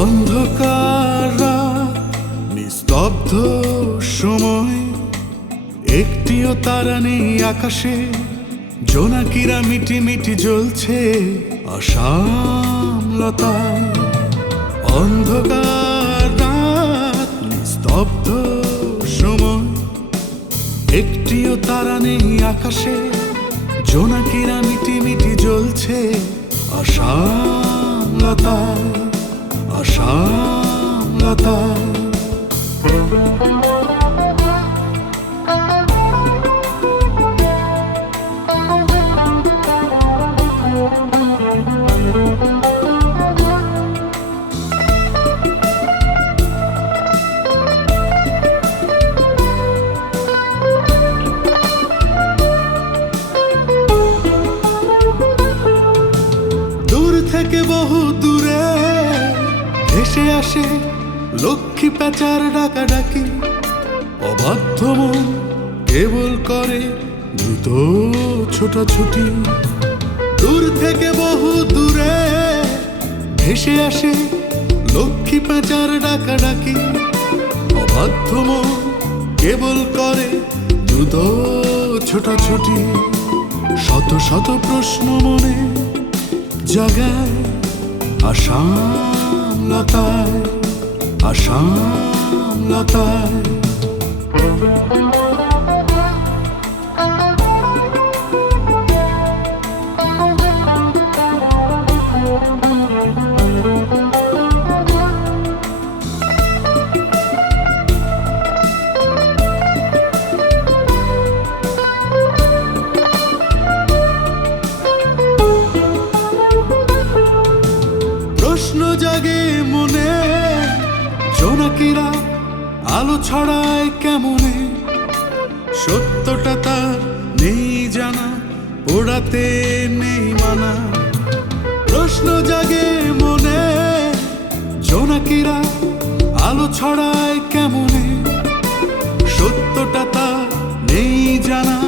অন্ধকার নিস্তব্ধ সময়, একটিও তারা নেই আকাশে, জোনাকিরা মিটি মিটি জ্বলছে অসামলতা অন্ধকার রাত, নিস্তব্ধ সময়, একটিও তারা নেই আকাশে জোনাকিরা মিটি মিটি জ্বলছে অসামলতায় অসামলতায় দূর থেকে বহু দূরে ভেসে আসে লক্ষ্মী প্যাচার ডাকাডাকি। অবাধ্য মন কেবল করে দ্রুত ছোটাছুটি। দূর থেকে বহু দূরে ভেসে আসে লক্ষ্মী প্যাচার ডাকাডাকি। অবাধ্য মন কেবল করে দ্রুত ছোটাছুটি। শত শত প্রশ্ন মনে জাগায় আসামলতায় আসামলতায় প্রশ্ন জোনাকিরা আলো ছড়ায় কেমনে? সত্যটা তার নেই জানা, পোড়াতে নেই মানা। প্রশ্ন জাগে মনে, জোনাকিরা আলো ছড়ায় কেমনে? সত্যটা তার নেই জানা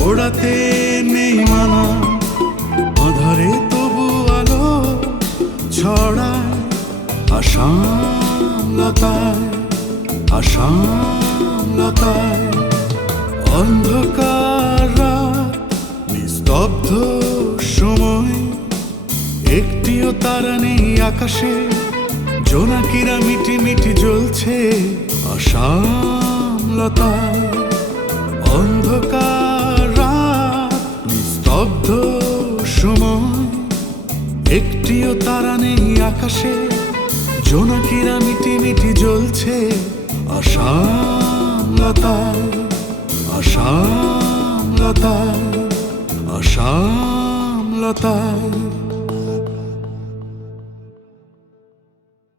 ওড়াতে নেই মানা। আধারে তবু আলো ছড়ায় আসামলতায় আসামলতায় অন্ধকার রাত, নিস্তব্ধ সময়, একটিও তারা নেই আকাশে, জোনাকিরা মিটি মিটি জ্বলছে আসামলতায় অন্ধকার রাত, নিস্তব্ধ সময়, একটিও তারা নেই আকাশে জোনাকিরা মিটি মিটি জ্বলছে আসামলতায় আসামলতায় আসামলতায়